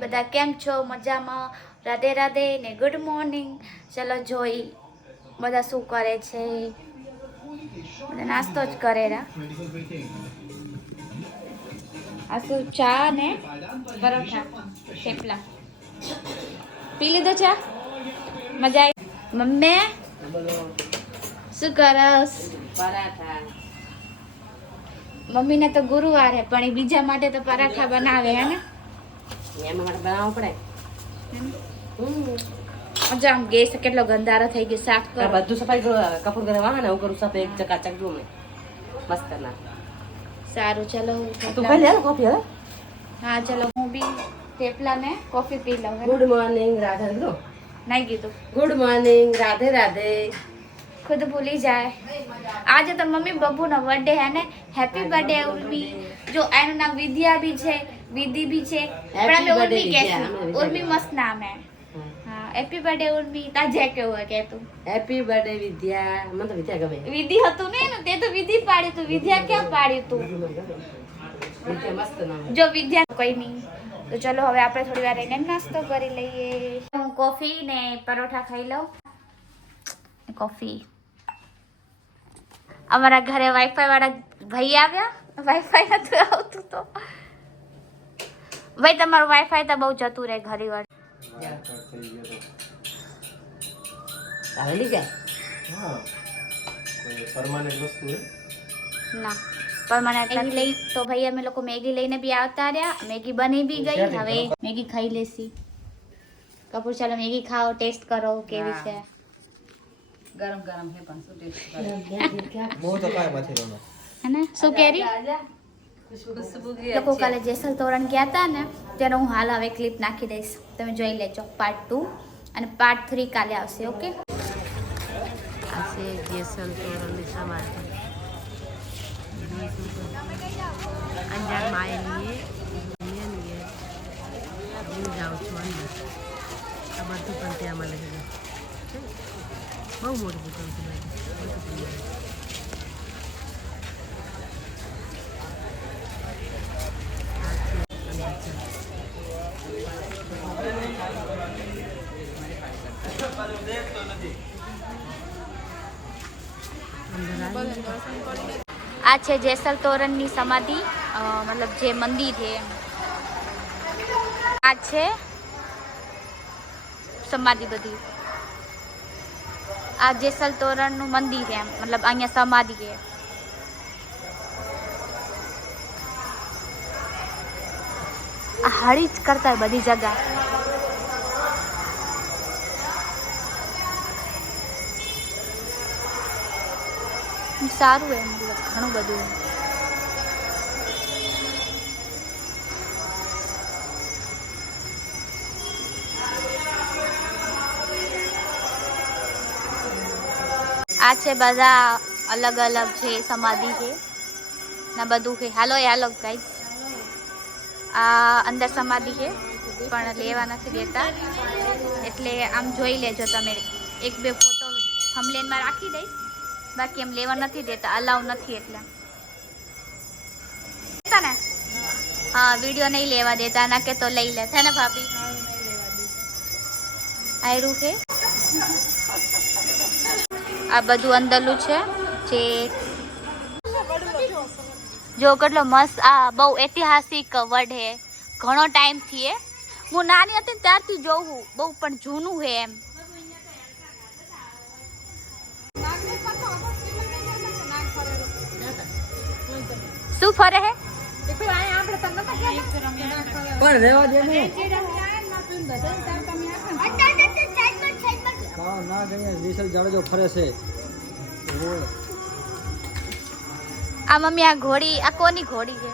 બધા કેમ છો? મજામાં? રાધે રાધે ને ગુડ મોર્નિંગ. ચલો જોઈ બધા શું કરે છે. બધા નાસ્તો જ કરે રા. આ શું ચા ને પરોઠા થેપલા પી લીધો ચા? મજા આવી? મમ્મી શું કરસ? પરાઠા. મમ્મી ને તો ગુરુવાર હે પણ એ બીજા માટે તો પરાઠા બનાવે હે ને. એમાં માટે બનાવવું પડે. અચ્છા આમ ગેસ કેટલો ગંધારો થઈ ગયો. સાફ કરો. બધું સફાઈ કરો. કપૂર કરે વાહ ને હું કરું સફાઈ એક ચકાચક જો મેં મસ્ત ના. સારું ચલો તું ખાઈ લે કોફી હવે. હા ચલો હું બી થેપલા ને કોફી પી લઉં. ગુડ મોર્નિંગ રાધે કીધું. નહીં કીધું. Good morning Radhe Radhe. ખુદ ભૂલી જાય. આજે તો મમ્મી બબુનો બર્થડે હે ને. Happy birthday Urmi. જો એનું નામ વિદ્યા બી છે, વિધિ બી છે, પણ અમે ઉર્મી કહેશું. ઉર્મી મસ્ત નામ હે. હા હેપી બર્થડે ઉર્મી. તાજે કેવું હે કે તું? હેપી બર્થડે વિદ્યા. મને તો વિદ્યા ગમે. વિધિ હતું ને એનું, તે તો વિધિ પાડી તું. વિદ્યા ક્યાં પાડી તું? વિદ્યા મસ્ત નામ. જો વિદ્યા કોઈ નહીં. તો ચલો હવે આપણે થોડી વાર એને નાસ્તો કરી લઈએ. હું કોફી ને પરોઠા ખાઈ લઉં. કોફી. અમારા ઘરે વાઈફાઈ વાળા ભાઈ આવ્યા. વાઈફાઈ નતું આવતું તો ભાઈ તમારું વાઈફાઈ તો બહુ જતું રહે ઘણી વાર. આવેલી જાય. હા કોઈ પરમાનન્ટ વસ્તુ હે ના પરમાનન્ટ નથી લઈ તો ભાઈ અમે લોકો મેગી લઈને બી આવતા રહ્યા. મેગી બની બી ગઈ. હવે મેગી ખાઈ લેસી. કપૂર ચાલો મેગી ખાઓ, ટેસ્ટ કરો કેવી છે. ગરમ ગરમ હે પણ શું ટેસ્ટ બહુ તો કાય નથી રોનો હે ને શું કેરી લોકો કાલે જેસલ તોરણ ગયા હતા ને ત્યારે હું હાલ હવે ક્લિપ નાખી દઈશ. તમે જોઈ લેજો પાર્ટ 2 અને પાર્ટ 3 કાલે આવશે. ઓકે આસે જેસલ તોરણની સમાધિ અંજાર માં આવેલી હું જાઉં છું અંદર. આ બધું પણ ત્યાં મળે છે. બહુ મોટું દુકાન છે. આ છે જેસલ તોરણની સમાધિ, મતલબ જે મંદિર છે. આ છે સમાધિ બધી. આ જેસલ તોરણનું મંદિર છે એમ, મતલબ અહીંયા સમાધિ છે. આ હળી જ કરતા હોય બધી જગા. સારું એમ મતલબ ઘણું બધું એમ. આ છે બધા અલગ અલગ છે સમાધિ છે ના બધું છે. હાલો હાલો ગાઈસ. આ અંદર સમાધિ છે પણ લેવા નથી દેતા એટલે આમ જોઈ લેજો તમે. એક બે ફોટો થંબનેલમાં રાખી દઈશ. બાકી એમ લેવા નથી દેતા, અલાઉ નથી એટલે. ને હા વિડીયો નહીં લેવા દેતા ના કે તો લઈ લે છે ને ભાભી. આયરું છે આ બધું અંદરનું છે જે જો કેટલો મસ્ત. આ બહુ ઐતિહાસિક વર્ડ હે. ઘણો ટાઈમ થી હું નાની હતી ત્યારથી જોઉં. બહુ પણ જૂનું હે એમ. શું ફરે હે પણ રેવા દે ને ના જઈએ વિશલ જાડેજો ફરે છે. આ મમ્મી આ ઘોડી આ કોની ઘોડી છે?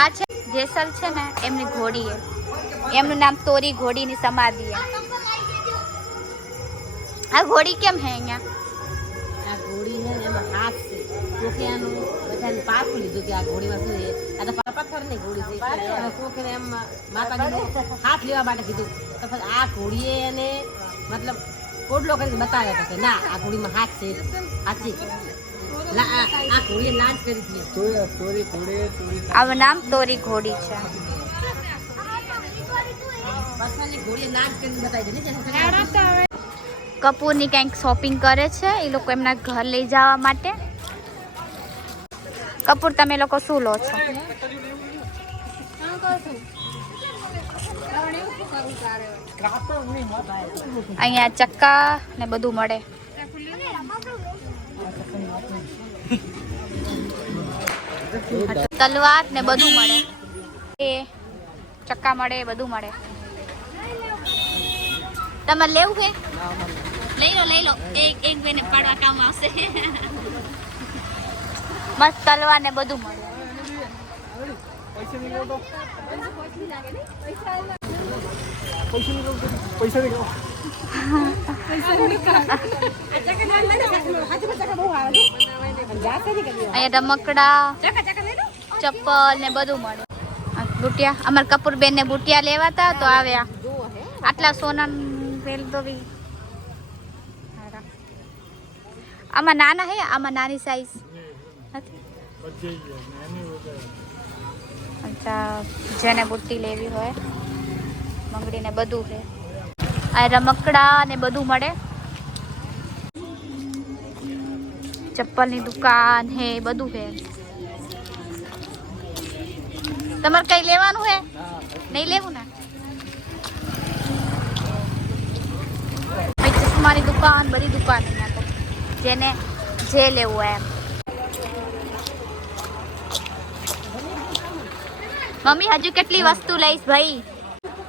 આ છે જેસલ છે ને એમની ઘોડી છે. એમનું નામ તોરી ઘોડીની સમાધિ છે. આ ઘોડી કેમ હે અહીંયા? આ ઘોડી છે ને એમાં હાથ છે. કોકિયાનું બધાને પાકું લીધું કે આ ઘોડીમાં શું છે. આ તો પથ્થરની ઘોડી છે. કોકને એમ માતાજીનો હાથ લેવા માટે કીધું તો પછી આ ઘોડીએ એને મતલબ કોડલો કરીને બતાવ્યો હતો કે ના આ ઘોડીમાં હાથ છે. સાચી આ ઘોડીએ લાંચ કરી હતી તોરી ઘોડે તોરી આનું નામ તોરી ઘોડી છે. પથ્થરની ઘોડીએ લાંચ કરીને બતાવી દે ને કપૂરની કંઈક શોપિંગ કરે છે એ લોકો એમના ઘર લઈ જવા માટે. કપૂર તમે લોકો શું લો છો? અહીંયા ચક્કા ને બધું મળે. તલવાર ને બધું મળે. એ ચક્કા મળે, બધું મળે. તમારે લેવું છે? લઈ લો. એક બેને પાડવા કામ આવશે. મસ્ત તલવાર ને બધું મળે. અહીંયા રમકડા, ચપ્પલ ને બધું મળે. બુટિયા અમાર કપૂર બેન ને બુટિયા લેવાતા તો આવ્યા. આટલા સોના વેલ તો બી આમાં નાના હે, આમાં નાની સાઈઝ નથી. અચ્છા, જેને બુટ્ટી લેવી હોય મંગડી ને બધું છે. આ રમકડા ને બધું મળે. ચપ્પલની દુકાન હે, બધું છે. તમારે કઈ લેવાનું હે? નહીં લેવું ને? ચશ્માની દુકાન, બધી દુકાન અહીંયા તો જેને જે લેવું હોય એમ. મમ્મી હજુ કેટલી વસ્તુ લઈશ ભાઈ?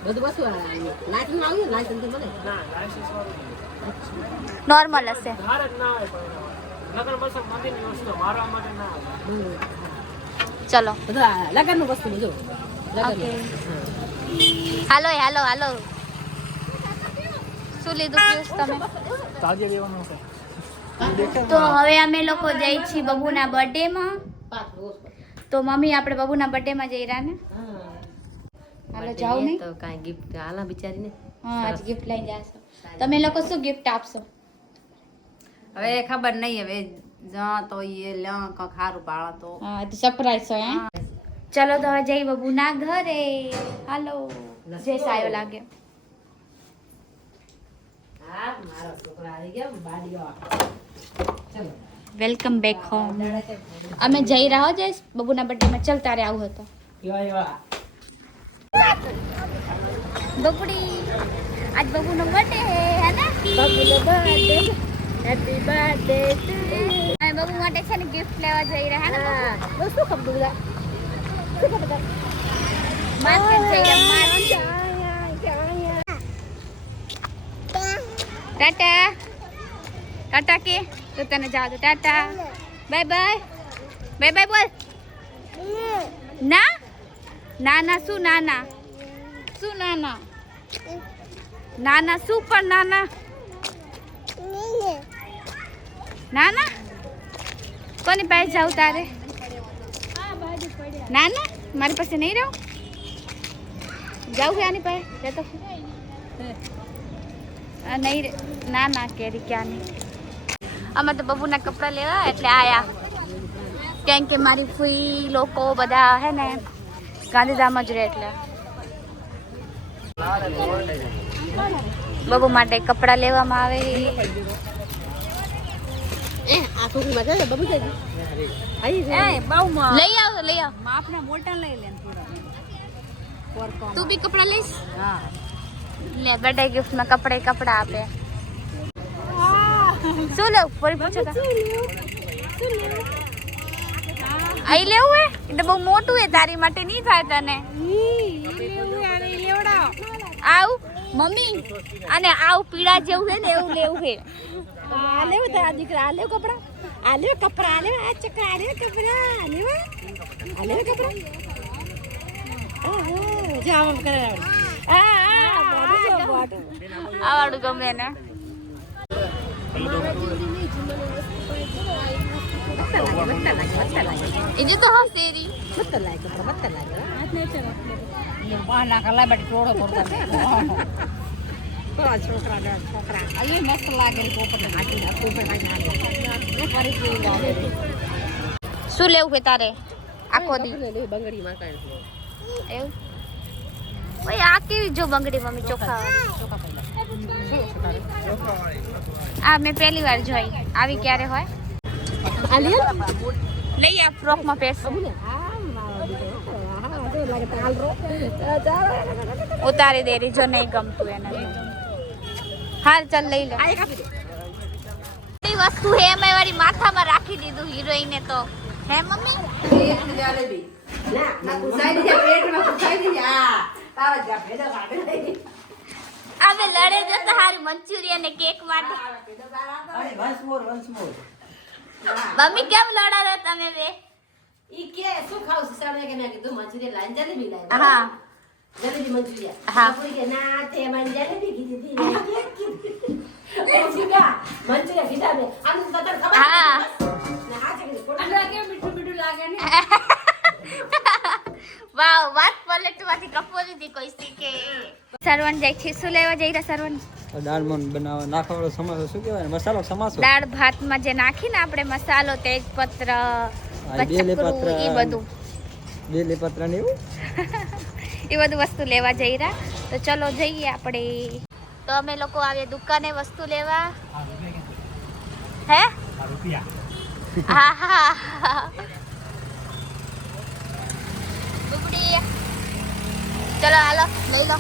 બધું વસ્તુ લાયસન્સ આવ્યું લાયસન્સ તો મળે નોર્મલ હશે. ચલો બધું લગનનું વસ્તુ બધું હાલો હાલો. શું લીધું પિયુષ તમે? તો હવે અમે લોકો જઈ છીએ બબુના બર્થડે માં. તો મમ્મી આપણે બબુના બર્થડે માં જઈ રહ્યા ને? હાલો જાવ નહીં તો કાંઈ ગિફ્ટ હાલા બિચારીને. હા, આજ ગિફ્ટ લઈ જાશો. તમે લોકો શું ગિફ્ટ આપશો? હવે ખબર નહીં, હવે જા તો એ લ્યા ક ખારું પાળા તો હા, તો સરપ્રાઈઝ હોય. ચલો તો હવે જઈ બબુના ઘરે. હાલો જે સાયો લાગે. હા મારા છોકરા આવી ગયા બાડીઓ. ચલો વેલકમ બેક હોમ. અમે જઈ રહ્યા છે બબુના બર્થડે માં. ચલ તારે આવું હતો બબુડી. આજ બબુનો બર્થડે હે ને? બબુનો birthday. Happy birthday to you. અમે બબુ માટે છે ને ગિફ્ટ લેવા જઈ રહ્યા ને. બહુ શું ખબર બધા માર્કેટ જઈ રહ્યા. માર્કેટ. ટાટા ટાટા કે તો તને જાવ તો Tata bye bye. Bye bye બોલ. ના નાના શું નાના? શું નાના? નાના શું પણ નાના? નાના કોની પાસે જાવ તારે? નાના મારી પાસે નહીં રહું. જાઉં કે આની પાસે જતો નહીં. નાના કેરી ક્યાં નહીં. અમે તો બબુના કપડાં લેવા એટલે આયા. કેમ કે મારી ફૂઈ લોકો બધા હે ને ગાંધીધામ જ રહે એટલે બબુ માટે કપડાં લેવામાં આવે. એ આ છોકરી માં છે બબુ છે લઈ આવ. માપના મોટા લઈ લે તું બી કપડાં લઈશ? હા લે બર્થડે ગિફ્ટ માં કપડા આપે. શું લેવું? ફરી પૂછો તો આઈ લેવું હે? એ તો બહુ મોટું હે, તારી માટે નહીં થાય તને. આવું મમ્મી અને આવું પીળા જેવું હે ને એવું લેવું હે. આ લેવું તારા દીકરા. આ લેવું કપડા. આ લેવું કપડા. આ લેવું આ ચક્કા. આ લેવું કપડા. આ લેવું કપડા. જા આમ કરે. આ વાળું ગમે ને. એ તો હા શેરી મત લાગે બહાના કલા બેઠી ટોળો પડતા છોકરા અહીંયા મસ્ત લાગે પોપટ હાથી પોપટ હાથી શું લેવું છે તારે આખો દી બંગડી માં કાઢ એવું ઓય આ કેવી જો બંગડી મમ્મી ચોખા આ મેં પહેલી વાર જોઈ આવી ક્યારે હોય લઈ આ ફ્રોક માં પહેરશું ઉતારી દે જો નહીં ગમતું એને હાલ ચાલ લઈ લે એ વસ્તુ હે મેં વાળી માથામાં રાખી દીધું હિરોઈને તો હે મમ્મી હવે લડે જો તો હારી મંચુરિયન ને કેક માટે મમ્મી કેમ લડાવે તમે બે ઈ કે શું ખાવ છે સાડે કે મેં કીધું મંચુરિયન લાઈન જલેબી લાવી હા જલેબી મંચુરિયન હા પૂરી કે ના તે મને જલેબી કીધી મંચુરિયન કીધા બે આનું તો તને ખબર હા ને આ છે કે કોટલા કે મીઠું મીઠું લાગે ને વાવ વાત પલટવાથી કપોરીથી કોઈ શીખે સરવન જાય છે શું લેવા જઈ રહ્યા સરવન દાળ મન બનાવવા નાખવાળો સમાસો શું કહેવાય મસાલો સમાસો દાળ ભાતમાં જે નાખીને આપણે મસાલો તેજપત્ર બેલીપત્ર એ બધું બેલીપત્ર ને એવું એ બધું વસ્તુ લેવા જઈ રહ્યા તો ચલો જઈએ આપણે તો અમે લોકો આવીએ દુકાને વસ્તુ લેવા હે હા હા બબડી ચલો હાલો લઈ લો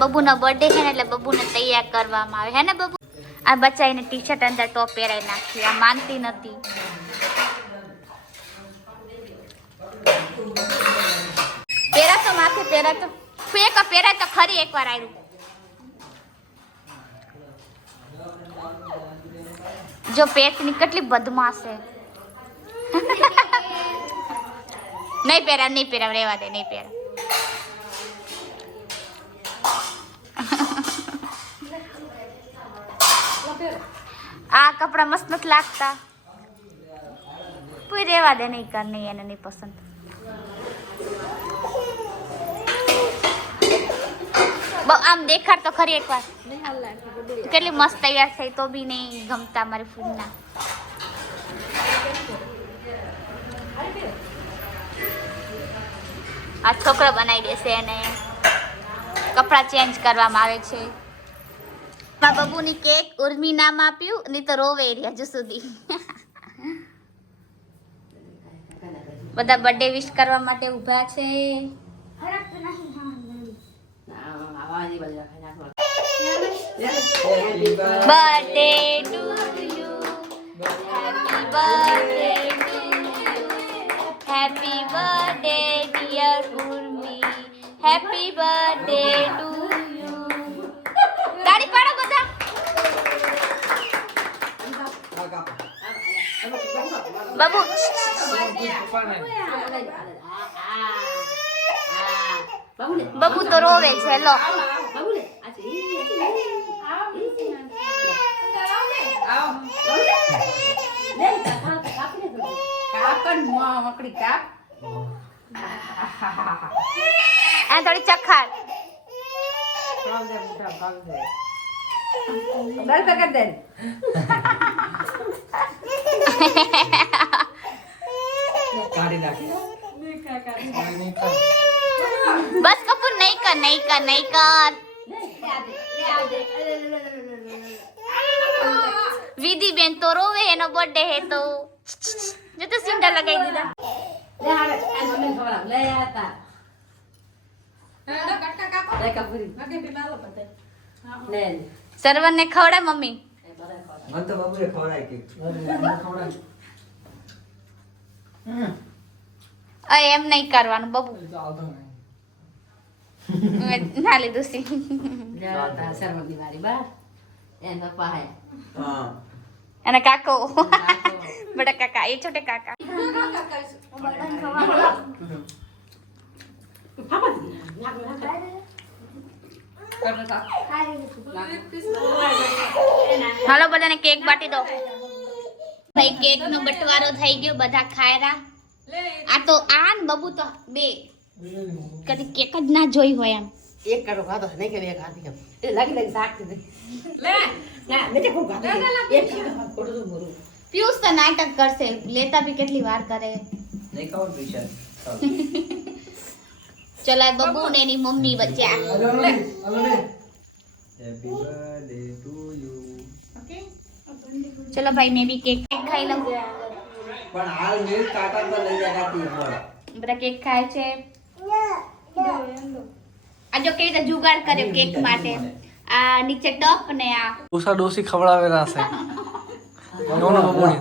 બબુનો બર્થડે છે ને એટલે બબુને તૈયાર કરવામાં આવે હે ને બબુ આ બચ્ચાઈને ટી શર્ટ અંદર ટોપ પહેરાઈ નાખી આ માનતી નથી પહેરા તો માથે પહેરા તો ફેક પહેરા તો ખરી એકવાર આવ્યું જો પેટની કેટલી બદમાશ છે નહીં પહેરા રહેવા દે નહીં પહેરા આ કપડા મસ્ત નથી લાગતા કોઈ રહેવા દે નહીં કર નહીં એને નહીં પસંદ આમ દેખાડ તો ખરી એકવાર કેટલી મસ્ત તૈયાર થઈ તો બી નહીં ગમતા મારી ફૂલના આ છોકરો બનાવી દેશે અને કપડા ચેન્જ કરવામાં આવે છે મારા બબુની કેક ઉર્મી નામ આપ્યું નહીં તો રોવે રહ્યા હજુ સુધી બધા બર્થડે વિશ કરવા માટે ઊભા છે birthday to you happy birthday to you happy birthday dear Urmi happy birthday to you તાળી પાડો બધા બાબુ બબુ તો રોવે છે લો આ થોડી ચખાડ બસ કપૂર નહીં કર વિધિ બેન તો રોવે એનો બર્થડે હે તો જો તો સિંડા લગાવી દીધા સરવન ને ખવડા મમ્મી મન તો બાબુએ ખવડાય કે એમ નહીં કરવાનું બબુ ના લીધું સી અને કાકો બડા કાકા એ છોટે કાકા હાલો બધાને કેક બાટી દો ભાઈ કેક નો બટવારો થઈ ગયો બધા ખાયરા આ તો આ ને બબુ તો બે કદી કેક જ ના જોઈ હોય એમ એક કડો ખાતો નહીં કે એક હાથી કેમ એ લાગી શાક થી લે ના મેં ખૂબ ખાતો એક ખોટું બોલું પિયુષ તો નાટક કરશે, લેતા બી કેટલી વાર કરે. નહીં ખાવ પીછા ચલો આ બબુ ને એની મમ્મી બચ્યા. Happy birthday to you. ચલો ભાઈ મેં બી કેક ખાઈ લઉં. પણ હાલ મેં કાકા તો લઈ જગાતી બોલ. બધા કેક ખાય છે. આ જો કેવી રીતે જુગાડ કર્યો કેક માટે. આ નીચે ટક ને આ ઉષા ડોસી ખવડાવેલા છે નોનો બબુની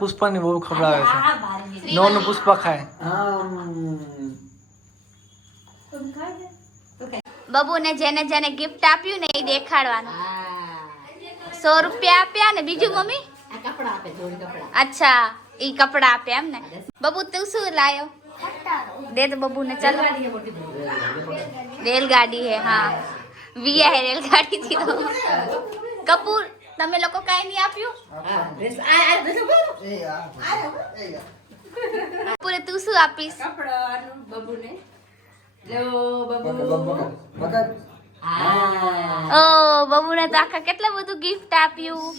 પુષ્પાની બહુ ખવડાવે છે નોનો પુષ્પા ખાય બબુ ને જેને જેને ગિફ્ટ આપ્યું ને એ દેખાડવાનું. 100 રૂપિયા આપ્યા ને બીજું મમ્મી આ કપડા આપે, જોડી કપડા. અચ્છા ઈ કપડા આપ્યા એમ ને. બબુ તું શું લાયો? દે તો બબુ ને. ચાલો રેલગાડી હે. હા વીઆઈ રેલગાડી થી. કપૂર તમે લોકો કાઈ નહીં આપ્યું? કપૂરે તું શું આપીશ? ઓ બબુને તો આખા કેટલા બધું ગિફ્ટ આપ્યું.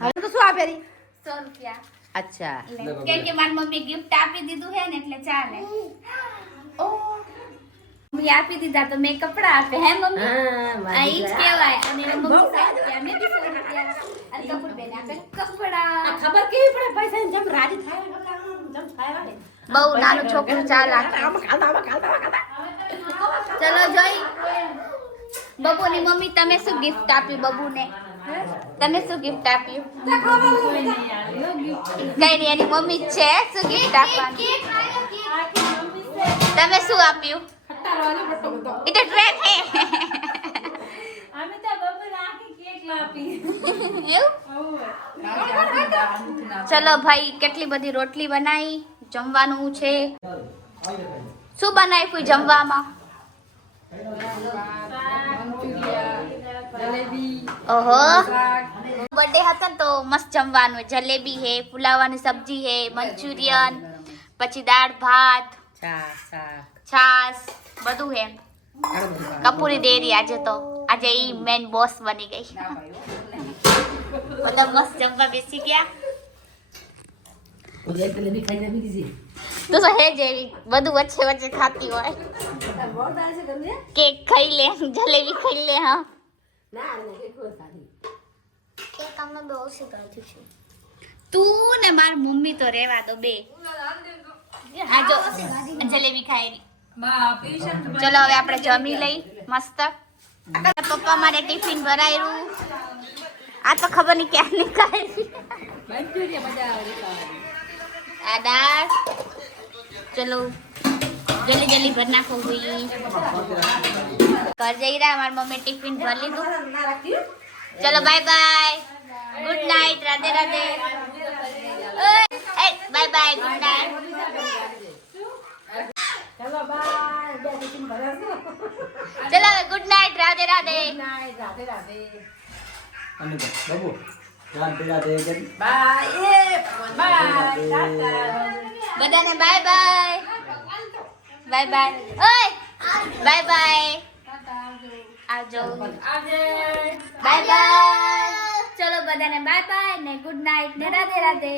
હવે તો શું આપે રી? 100 રૂપિયા. અચ્છા કેમ કે મારી મમ્મી ગિફ્ટ આપી દીધું હે ને એટલે ચાલે. ઓ મમ્મી આપી દીધા તો મેં કપડા આપે હે મમ્મી. આ ઈ જ કહેવાય. અને મમ્મી સાથે મેં બી 100 રૂપિયા અને કપૂર બેન આપે કપડા. ખબર કેવી પડે પૈસા જેમ રાજી થાય જેમ થાય ને. બહુ નાનું છોકરું ચાલાક. ચલો જોઈ બબુની મમ્મી તમે શું ગિફ્ટ આપ્યું બબુને? તમે શું ગિફ્ટ આપ્યું? કઈ નહીં એની મમ્મી જ છે. શું ગિફ્ટ આપવાનું? તમે શું આપ્યું? એ તો ટ્રેન હે. ચલો ભાઈ કેટલી બધી રોટલી બનાવી. જમવાનું છે. શું બનાવ્યું જમવામાં? ઓહો બર્થડે હતો તો મસ્ત જમવાનું. જલેબી હે, પુલાવાની સબ્જી હે, મંચુરિયન, પછી દાળ ભાત, છાસ બધું હે. કપૂરી દેરી આજે તો. આજે ઈ મેન બોસ બની ગઈ. બધા મસ્ત જમવા બેસી ગયા. તો હે જેવી બધું વચ્ચે વચ્ચે ખાતી હોય. કેક ખાઈ લે, જલેબી ખાઈ લે. હા તું ને માર મમ્મી તો રેવા દો બે. આ જો જલેબી ખાઈ. ચલો હવે આપણે જમી લઈ મસ્ત. પપ્પા મારે ટિફિન ભરાયું. આ તો ખબર નહીં ક્યાં નીકળી. આ દાળ ચલો જલ્દી જલ્દી ભર નાખો. ભાઈ ઘર જઈ રહ્યા. મારી મમ્મી ટિફિન ભરી લીધું. ચલો bye bye, good night, Radhe Radhe. Bye bye, good night. ચલો ગુડ નાઇટ, રાધે રાધે. અને બાબુ જાન પીડા દે કે બધાને બાય બાય. Bye bye. ઓય બાય બાય. આવજો. Bye bye. ચલો બધાને બાય બાય ને ગુડ નાઇટ ને રાધે રાધે.